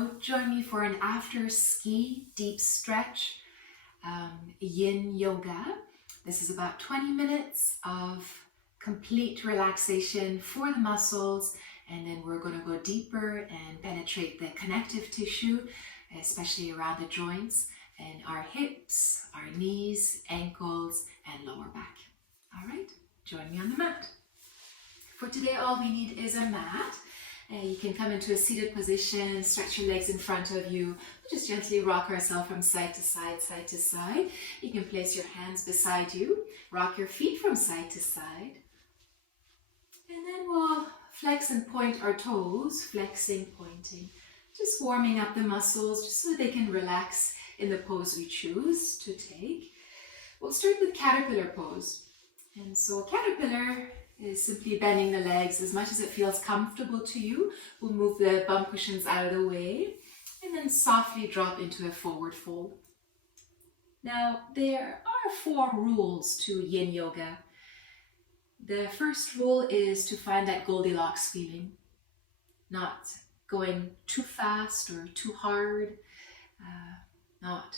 Now join me for an after ski deep stretch, yin yoga. This is about 20 minutes of complete relaxation for the muscles, and then we're going to go deeper and penetrate the connective tissue, especially around the joints and our hips, our knees, ankles, and lower back. All right, join me on the mat. For today, all we need is a mat. You can come into a seated position, stretch your legs in front of you. We'll just gently rock ourselves from side to side, side to side. You can place your hands beside you, rock your feet from side to side. And then we'll flex and point our toes, flexing, pointing. Just warming up the muscles just so they can relax in the pose we choose to take. We'll start with caterpillar pose. And so caterpillar is simply bending the legs as much as it feels comfortable to you. We'll move the bum cushions out of the way and then softly drop into a forward fold. Now, there are 4 rules to yin yoga. The first rule is to find that Goldilocks feeling, not going too fast or too hard, not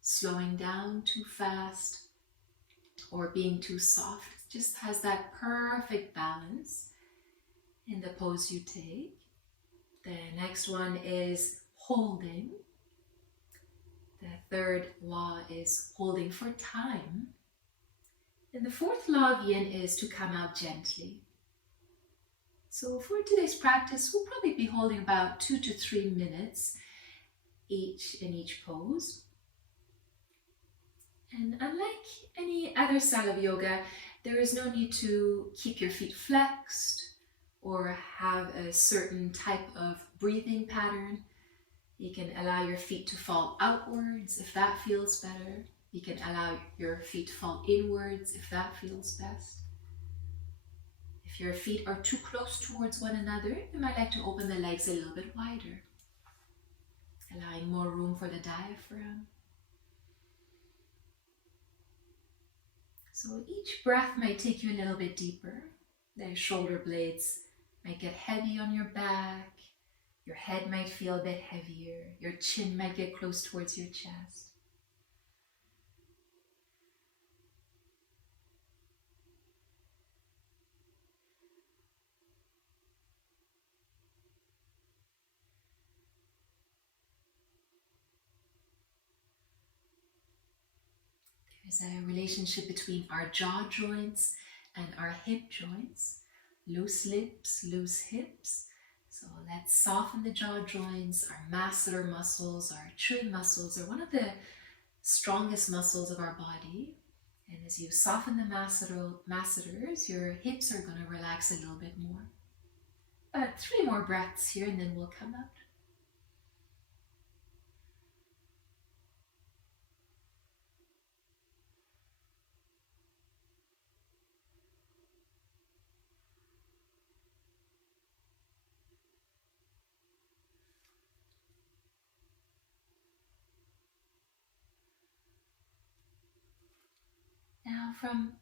slowing down too fast or being too soft. Just has that perfect balance in the pose you take. The next one is holding. The third law is holding for time. And the 4th law of yin is to come out gently. So for today's practice, we'll probably be holding about 2 to 3 minutes each in each pose. And unlike any other style of yoga, there is no need to keep your feet flexed or have a certain type of breathing pattern. You can allow your feet to fall outwards if that feels better. You can allow your feet to fall inwards if that feels best. If your feet are too close towards one another, you might like to open the legs a little bit wider, allowing more room for the diaphragm. So each breath might take you a little bit deeper. The shoulder blades might get heavy on your back. Your head might feel a bit heavier. Your chin might get close towards your chest. There's a relationship between our jaw joints and our hip joints. Loose lips, loose hips. So let's soften the jaw joints. Our masseter muscles, our chin muscles are one of the strongest muscles of our body. And as you soften the masseters, your hips are going to relax a little bit more. About 3 more breaths here and then we'll come out. Now from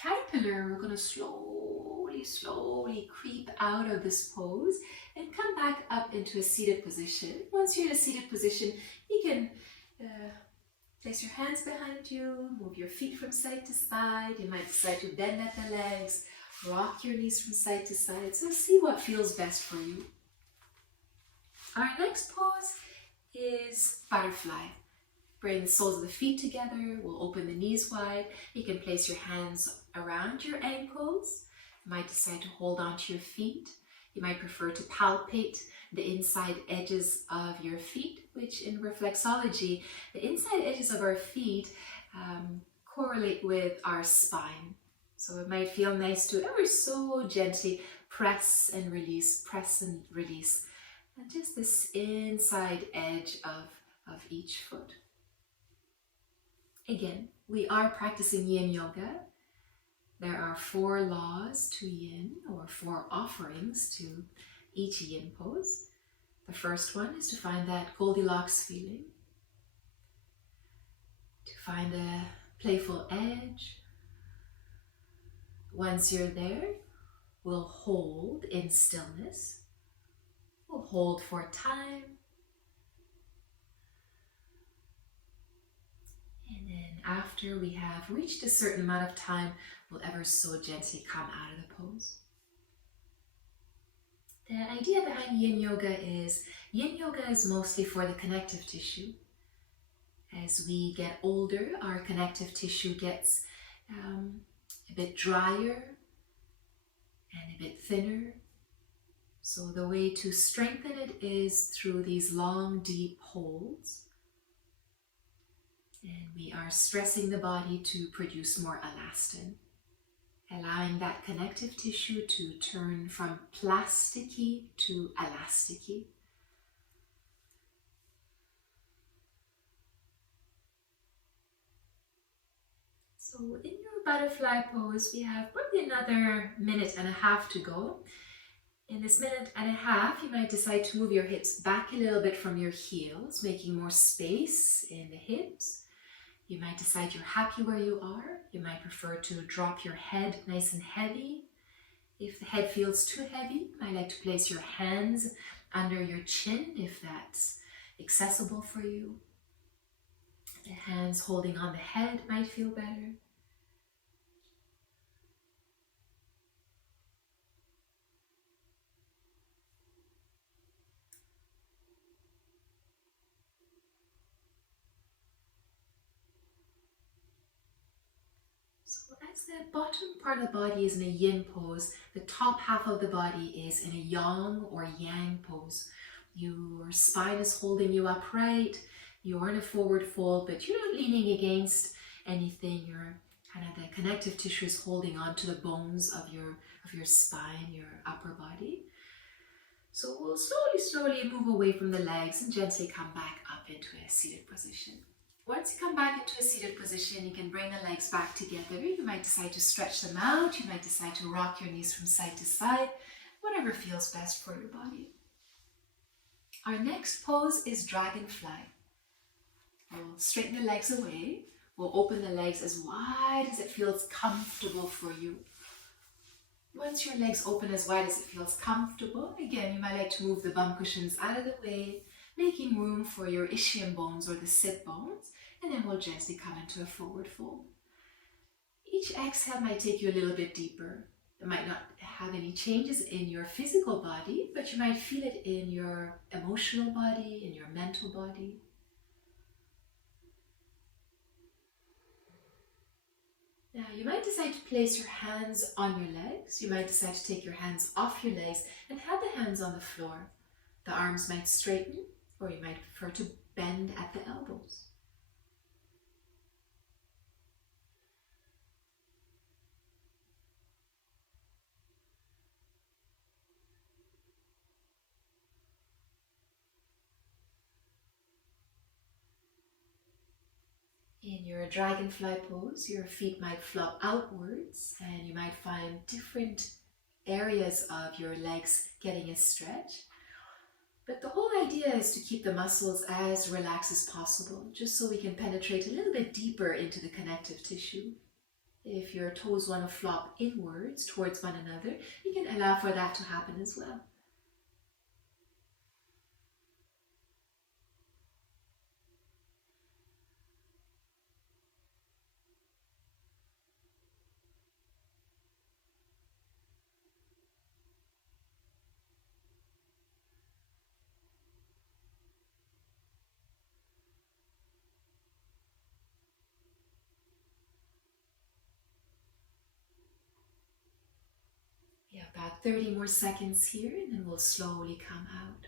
caterpillar, we're going to slowly creep out of this pose and come back up into a seated position. Once you're in a seated position, you can place your hands behind you, move your feet from side to side. You might decide to bend at the legs, rock your knees from side to side. So see what feels best for you. Our next pose is butterfly. Bring the soles of the feet together. We'll open the knees wide. You can place your hands around your ankles. You might decide to hold onto your feet. You might prefer to palpate the inside edges of your feet, which in reflexology, the inside edges of our feet correlate with our spine. So it might feel nice to ever so gently press and release, and just this inside edge of each foot. Again, we are practicing yin yoga. There are 4 laws to yin, or 4 offerings to each yin pose. The first one is to find that Goldilocks feeling, to find a playful edge. Once you're there, we'll hold in stillness. We'll hold for time. And then after we have reached a certain amount of time, we'll ever so gently come out of the pose. The idea behind yin yoga is mostly for the connective tissue. As we get older, our connective tissue gets a bit drier and a bit thinner. So the way to strengthen it is through these long, deep holds. And we are stressing the body to produce more elastin, allowing that connective tissue to turn from plasticky to elasticy. So in your butterfly pose, we have probably another 1.5 minutes to go. In this 1.5 minutes, you might decide to move your hips back a little bit from your heels, making more space in the hips. You might decide you're happy where you are. You might prefer to drop your head nice and heavy. If the head feels too heavy, you might like to place your hands under your chin if that's accessible for you. The hands holding on the head might feel better. As the bottom part of the body is in a yin pose, the top half of the body is in a yang or yang pose. Your spine is holding you upright, you're in a forward fold, but you're not leaning against anything. You're kind of, the connective tissue is holding on to the bones of your spine, your upper body. So we'll slowly move away from the legs and gently come back up into a seated position. Once you come back into a seated position, you can bring the legs back together. You might decide to stretch them out. You might decide to rock your knees from side to side, whatever feels best for your body. Our next pose is Dragonfly. We'll straighten the legs away. We'll open the legs as wide as it feels comfortable for you. Once your legs open as wide as it feels comfortable, again, you might like to move the bum cushions out of the way, making room for your ischium bones or the sit bones, and then we'll gently come into a forward fold. Each exhale might take you a little bit deeper. It might not have any changes in your physical body, but you might feel it in your emotional body, in your mental body. Now, you might decide to place your hands on your legs. You might decide to take your hands off your legs and have the hands on the floor. The arms might straighten, or you might prefer to bend at the elbows. In your dragonfly pose, your feet might flop outwards and you might find different areas of your legs getting a stretch. But the whole idea is to keep the muscles as relaxed as possible, just so we can penetrate a little bit deeper into the connective tissue. If your toes want to flop inwards towards one another, you can allow for that to happen as well. Yeah, about 30 more seconds here, and then we'll slowly come out.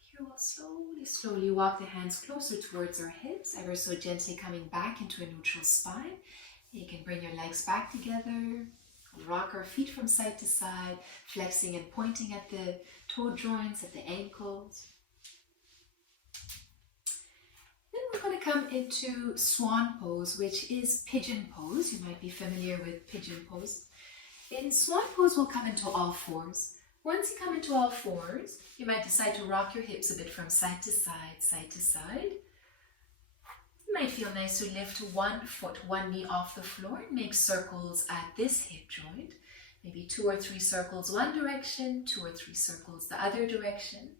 Here we'll slowly walk the hands closer towards our hips, ever so gently coming back into a neutral spine. You can bring your legs back together, rock our feet from side to side, flexing and pointing at the toe joints, at the ankles. Then we're going to come into Swan pose, which is pigeon pose. You might be familiar with pigeon pose. In Swan pose, we'll come into all fours. Once you come into all fours, you might decide to rock your hips a bit from side to side, side to side. It might feel nice to lift one foot, one knee off the floor and make circles at this hip joint. Maybe 2 or 3 circles one direction, 2 or 3 circles the other direction.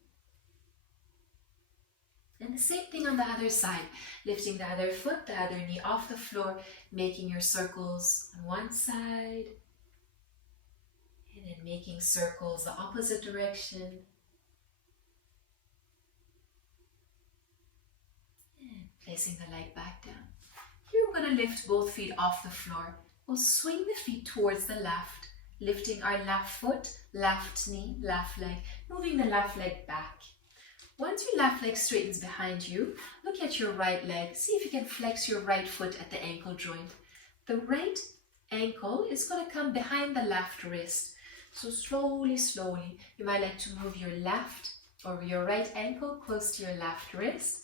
And the same thing on the other side, lifting the other foot, the other knee off the floor, making your circles on one side, and then making circles the opposite direction. And placing the leg back down. Here we're going to lift both feet off the floor. We'll swing the feet towards the left, lifting our left foot, left knee, left leg, moving the left leg back. Once your left leg straightens behind you, look at your right leg. See if you can flex your right foot at the ankle joint. The right ankle is going to come behind the left wrist. So slowly, slowly, you might like to move your left or your right ankle close to your left wrist.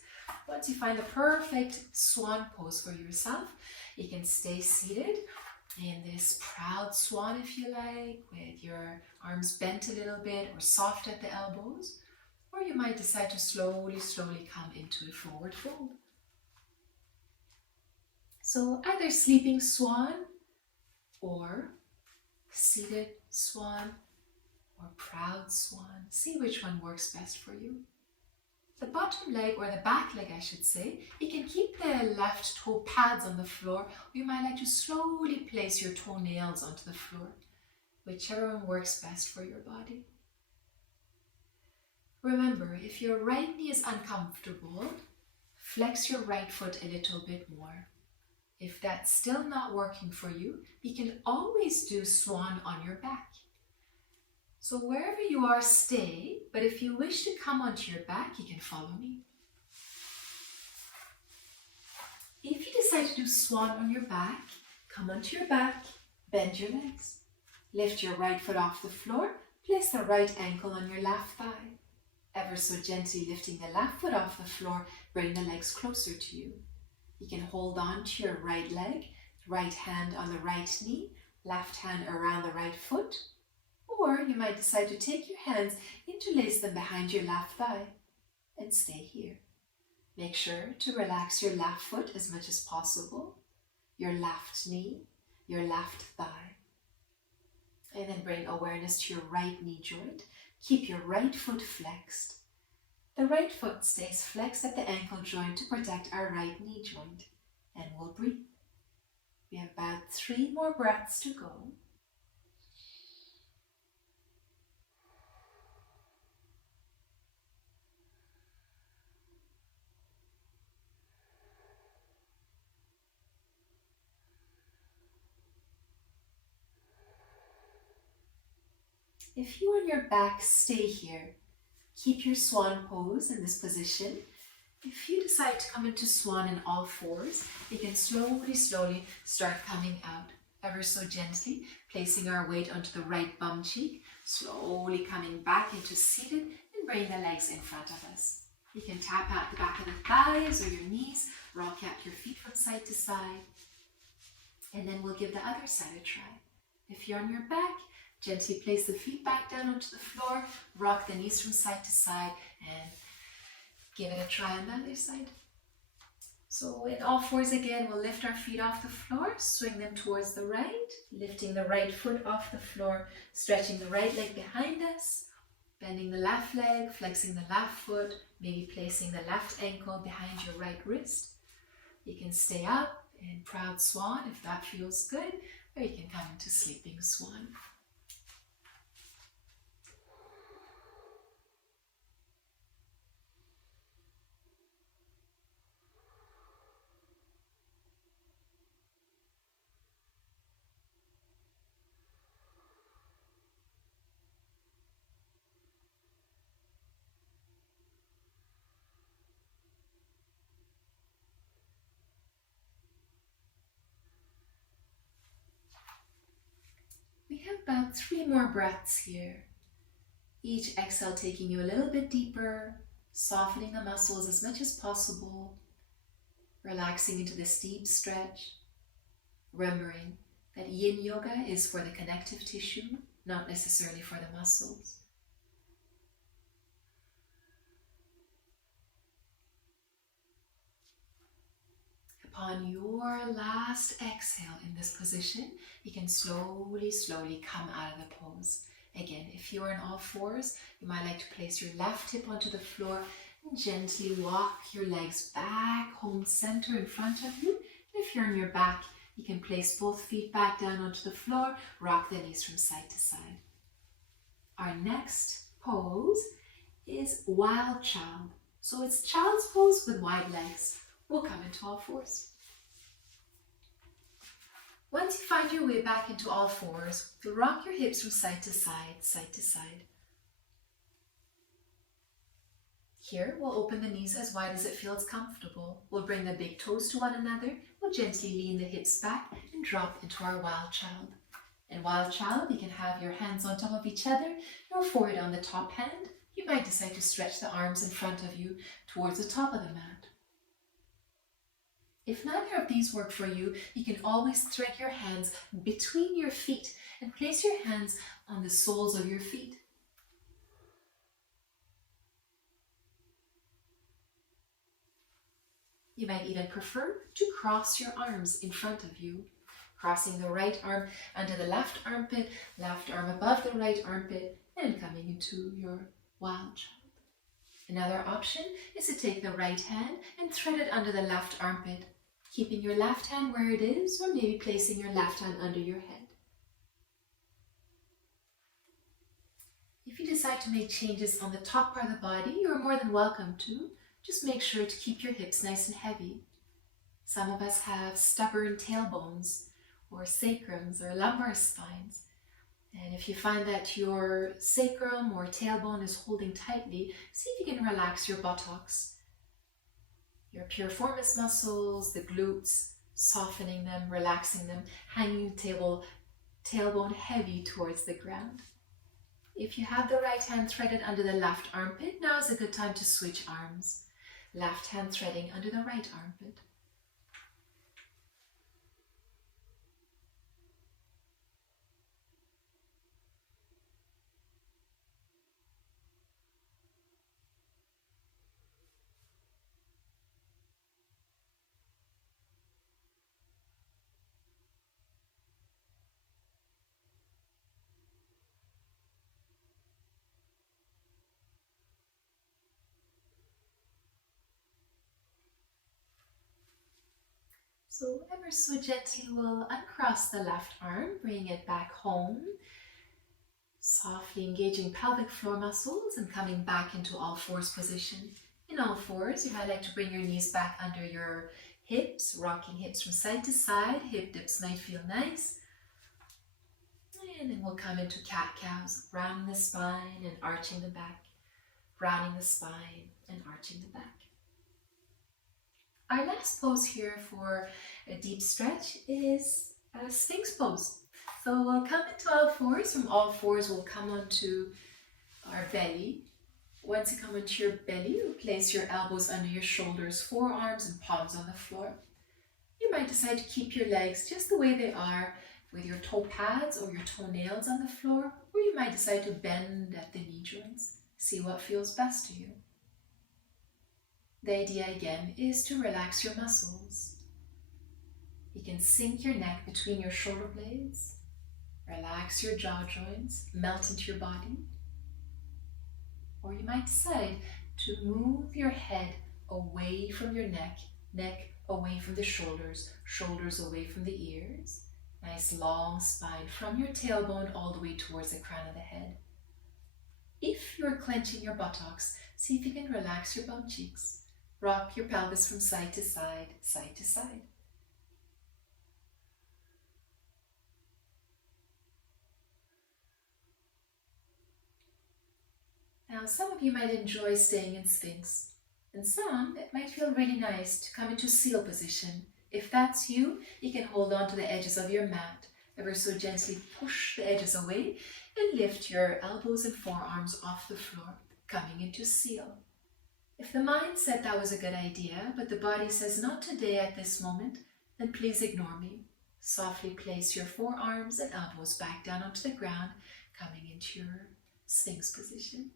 Once you find the perfect swan pose for yourself, you can stay seated in this proud swan if you like, with your arms bent a little bit or soft at the elbows. Or you might decide to slowly, slowly come into a forward fold. So either sleeping swan or seated swan or proud swan. See which one works best for you. The bottom leg, or the back leg I should say, you can keep the left toe pads on the floor, or you might like to slowly place your toenails onto the floor, whichever one works best for your body. Remember, if your right knee is uncomfortable, flex your right foot a little bit more. If that's still not working for you, you can always do swan on your back. So wherever you are, stay, but if you wish to come onto your back, you can follow me. If you decide to do swan on your back, come onto your back, bend your legs. Lift your right foot off the floor, place the right ankle on your left thigh. Ever so gently lifting the left foot off the floor, bring the legs closer to you. You can hold on to your right leg, right hand on the right knee, left hand around the right foot, or you might decide to take your hands, interlace them behind your left thigh, and stay here. Make sure to relax your left foot as much as possible, your left knee, your left thigh. And then bring awareness to your right knee joint. Keep your right foot flexed. The right foot stays flexed at the ankle joint to protect our right knee joint. And we'll breathe. We have about 3 more breaths to go. If you on your back, stay here. Keep your swan pose in this position. If you decide to come into swan in all fours, you can slowly, slowly start coming out, ever so gently, placing our weight onto the right bum cheek, slowly coming back into seated and bring the legs in front of us. You can tap out the back of the thighs or your knees, rock out your feet from side to side, and then we'll give the other side a try. If you're on your back, gently place the feet back down onto the floor, rock the knees from side to side, and give it a try on the other side. So in all fours again, we'll lift our feet off the floor, swing them towards the right, lifting the right foot off the floor, stretching the right leg behind us, bending the left leg, flexing the left foot, maybe placing the left ankle behind your right wrist. You can stay up in proud swan if that feels good, or you can come into sleeping swan. We have about 3 more breaths here. Each exhale taking you a little bit deeper, softening the muscles as much as possible, relaxing into this deep stretch, remembering that yin yoga is for the connective tissue, not necessarily for the muscles. Upon your last exhale in this position, you can slowly, slowly come out of the pose. Again, if you're on all fours, you might like to place your left hip onto the floor and gently walk your legs back home center in front of you. And if you're on your back, you can place both feet back down onto the floor, rock the knees from side to side. Our next pose is Wild Child. So it's child's pose with wide legs. We'll come into all fours. Once you find your way back into all fours, you'll rock your hips from side to side, side to side. Here, we'll open the knees as wide as it feels comfortable. We'll bring the big toes to one another. We'll gently lean the hips back and drop into our Wild Child. In Wild Child, you can have your hands on top of each other, your forehead on the top hand. You might decide to stretch the arms in front of you towards the top of the mat. If neither of these work for you, you can always thread your hands between your feet and place your hands on the soles of your feet. You might even prefer to cross your arms in front of you, crossing the right arm under the left armpit, left arm above the right armpit, and coming into your Wild Child. Another option is to take the right hand and thread it under the left armpit, keeping your left hand where it is, or maybe placing your left hand under your head. If you decide to make changes on the top part of the body, you're more than welcome to. Just make sure to keep your hips nice and heavy. Some of us have stubborn tailbones, or sacrums, or lumbar spines. And if you find that your sacrum or tailbone is holding tightly, see if you can relax your buttocks, your piriformis muscles, the glutes, softening them, relaxing them, hanging the tailbone heavy towards the ground. If you have the right hand threaded under the left armpit, now is a good time to switch arms. Left hand threading under the right armpit. So ever so gently we'll uncross the left arm, bring it back home, softly engaging pelvic floor muscles and coming back into all fours position. In all fours, you might like to bring your knees back under your hips, rocking hips from side to side. Hip dips might feel nice. And then we'll come into cat-cows, rounding the spine and arching the back, rounding the spine and arching the back. Our last pose here for a deep stretch is a Sphinx pose. So we'll come into all fours. From all fours, we'll come onto our belly. Once you come onto your belly, you'll place your elbows under your shoulders, forearms and palms on the floor. You might decide to keep your legs just the way they are, with your toe pads or your toenails on the floor, or you might decide to bend at the knee joints. See what feels best to you. The idea again is to relax your muscles. You can sink your neck between your shoulder blades, relax your jaw joints, melt into your body. Or you might decide to move your head away from your neck, neck away from the shoulders, shoulders away from the ears. Nice long spine from your tailbone all the way towards the crown of the head. If you're clenching your buttocks, see if you can relax your bum cheeks. Rock your pelvis from side to side, side to side. Now, some of you might enjoy staying in Sphinx, and some, it might feel really nice to come into seal position. If that's you, you can hold on to the edges of your mat, ever so gently push the edges away and lift your elbows and forearms off the floor, coming into seal. If the mind said that was a good idea, but the body says not today at this moment, then please ignore me. Softly place your forearms and elbows back down onto the ground, coming into your Sphinx position.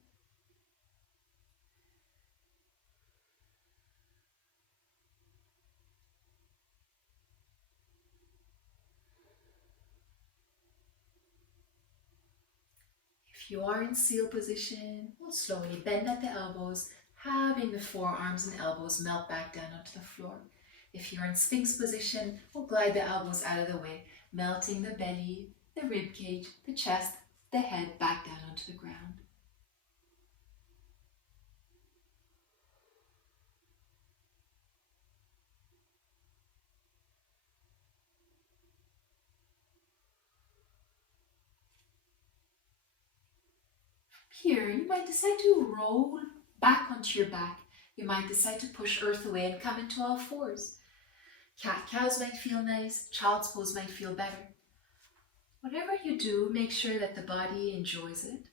If you are in seal position, we'll slowly bend at the elbows, having the forearms and elbows melt back down onto the floor. If you're in Sphinx position, we'll glide the elbows out of the way, melting the belly, the rib cage, the chest, the head back down onto the ground. Here, you might decide to roll back onto your back. You might decide to push earth away and come into all fours. Cat-cows might feel nice, child's pose might feel better. Whatever you do, make sure that the body enjoys it.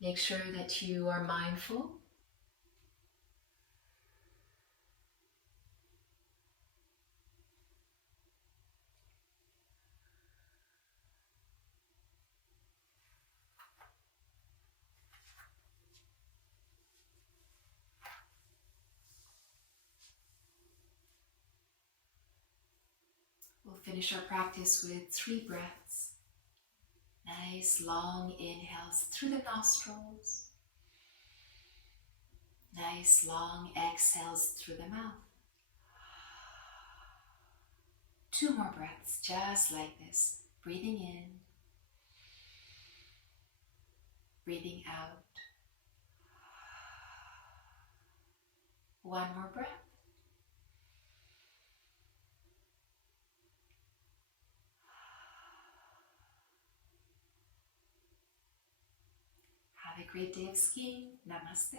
Make sure that you are mindful. We'll finish our practice with 3 breaths. Nice long inhales through the nostrils. Nice long exhales through the mouth. 2 more breaths, just like this. Breathing in, breathing out. 1 more breath. Have a great day of skiing. Namaste.